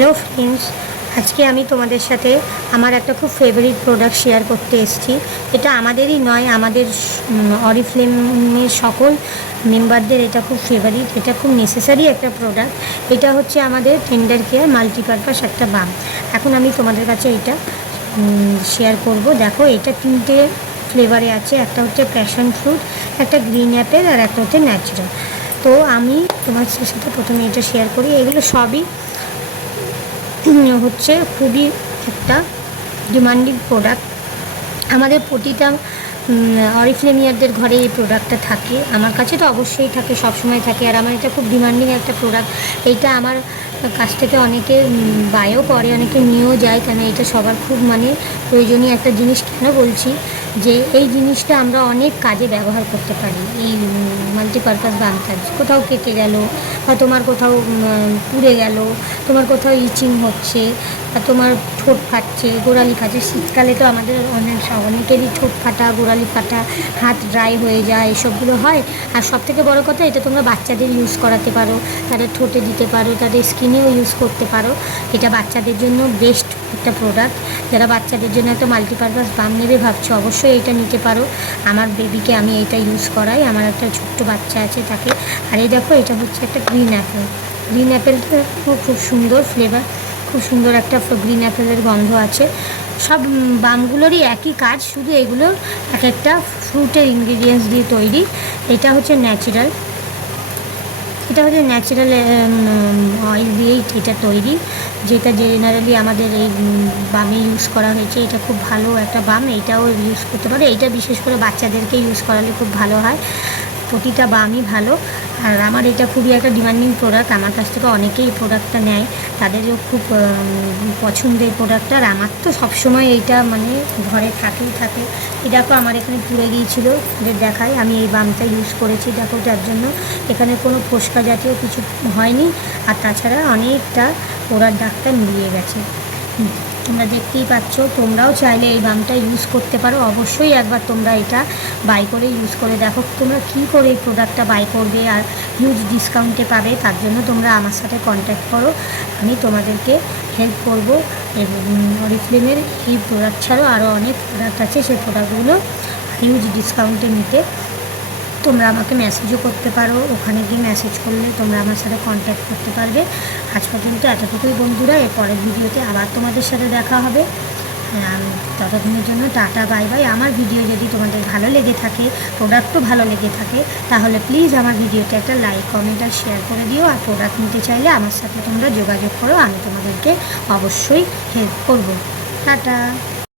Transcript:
Hello friends, আজকে আমি তোমাদের সাথে আমার একটা খুব ফেভারিট প্রোডাক্ট শেয়ার করতে এসেছি। এটা আমাদেরই নয়, আমাদের অরিফ্লেমের সকল মেম্বারদের এটা খুব ফেভারিট, এটা খুব নেসেসারি একটা প্রোডাক্ট। এটা হচ্ছে আমাদের টেন্ডার কেয়ার মাল্টিপারপাস একটা বাম। এখন আমি তোমাদের কাছে এটা শেয়ার করব। দেখো, এটা তিনটে ফ্লেভারে আছে, একটা হচ্ছে প্যাশন ফ্রুট, একটা গ্রিন অ্যাপেল আর একটা হচ্ছে ন্যাচারাল। তো আমি তোমার সাথে প্রথমে এটা শেয়ার করি। এগুলো সবই হচ্ছে খুবই একটা ডিমান্ডিং প্রোডাক্ট। আমাদের প্রতিটা অরিফ্লেমিয়ারদের ঘরে এই প্রোডাক্টটা থাকে, আমার কাছে তো অবশ্যই থাকে, সবসময় থাকে। আর আমার এটা খুব ডিমান্ডিং একটা প্রোডাক্ট। এইটা আমার কাছ থেকে অনেকে বায়ও করে, অনেকে নিয়েও যায়, কেন এটা সবার খুব প্রয়োজনীয় একটা জিনিস। কেন বলছি যে এই জিনিসটা আমরা অনেক কাজে ব্যবহার করতে পারি। এই মাল্টিপারপাস বামটা কোথাও কেটে গেল, বা তোমার কোথাও পুড়ে গেল, তোমার কোথাও ইচিং হচ্ছে, বা তোমার ঠোঁট ফাটছে, গোড়ালি ফাটছে। শীতকালে তো আমাদের অনেকেরই ঠোঁট ফাটা, গোড়ালি ফাটা, হাত ড্রাই হয়ে যায়, এসবগুলো হয়। আর সবথেকে বড় কথা, এটা তোমরা বাচ্চাদের ইউজ করাতে পারো, তাদের ঠোঁটে দিতে পারো, তাদের স্কিনেও ইউজ করতে পারো। এটা বাচ্চাদের জন্য বেস্ট একটা প্রোডাক্ট। যারা বাচ্চাদের জন্য একটা মাল্টিপারপাস বাম নেবে ভাবছো, অবশ্যই এটা নিতে পারো। আমার বেবিকে আমি এটা ইউজ করাই, আমার একটা ছোট্ট বাচ্চা আছে তাকে। আর এই দেখো, এটা হচ্ছে একটা গ্রিন অ্যাপেল। গ্রিন অ্যাপেলটা খুব সুন্দর ফ্লেভার, খুব সুন্দর একটা গ্রিন অ্যাপেলের গন্ধ আছে। সব বামগুলোরই একই কাজ, শুধু এগুলোর এক একটা ফ্রুটের ইনগ্রিডিয়েন্টস দিয়ে তৈরি। এটা হচ্ছে ন্যাচারাল, অয়েল দিয়েই এটা তৈরি, যেটা জেনারেলি আমাদের এই বামে ইউজ করা হয়েছে। এটা খুব ভালো একটা বাম, এটাও ইউজ করতে পারে। এইটা বিশেষ করে বাচ্চাদেরকে ইউজ করালে খুব ভালো হয়। প্রতিটা বামই ভালো। আর আমার এটা খুবই একটা ডিমান্ডিং প্রোডাক্ট, আমার কাছ থেকে অনেকেই এই প্রোডাক্টটা নেয়, তাদেরও খুব পছন্দের প্রোডাক্টটা। আর আমার তো সবসময় এইটা ঘরে থাকেই থাকে। এই দেখো, আমার এখানে পুড়ে গিয়েছিলো, যে দেখায় আমি এই বামটা ইউজ করেছি। দেখো, যার জন্য এখানে কোনো ফোসকা জাতীয় কিছু হয়নি। আর তাছাড়া অনেকটা পোড়ার দাগটা মিলিয়ে গেছে। তোমরা দেখতেই পাচ্ছ, তোমরাও চাইলে এই বামটা ইউজ করতে পারো। অবশ্যই একবার তোমরা এটা বাই করে ইউজ করে দেখো তোমরা কী করে এই প্রোডাক্টটা বাই করবে আর হিউজ ডিসকাউন্টে পাবে। তার জন্য তোমরা আমার সাথে কন্ট্যাক্ট করো, আমি তোমাদেরকে হেল্প করবো। এবং অরিফ্লেমের এই প্রোডাক্ট ছাড়াও আরও অনেক প্রোডাক্ট আছে, সেই প্রোডাক্টগুলো হিউজ ডিসকাউন্টে নিতে তোমরা আমাকে মেসেজও করতে পারো। ওখানে গিয়ে মেসেজ করলে তোমরা আমার সাথে কন্ট্যাক্ট করতে পারবে। আজ পর্যন্ত এতটুকুই বন্ধুরা, এর পরের ভিডিওতে আবার তোমাদের সাথে দেখা হবে। ততক্ষণের জন্য টাটা, বাই বাই। আমার ভিডিও যদি তোমাদের ভালো লেগে থাকে, প্রোডাক্টও ভালো লেগে থাকে, তাহলে প্লিজ আমার ভিডিওতে একটা লাইক, কমেন্ট আর শেয়ার করে দিও। আর প্রোডাক্ট নিতে চাইলে আমার সাথে তোমরা যোগাযোগ করো, আমি তোমাদেরকে অবশ্যই হেল্প করবো। টাটা।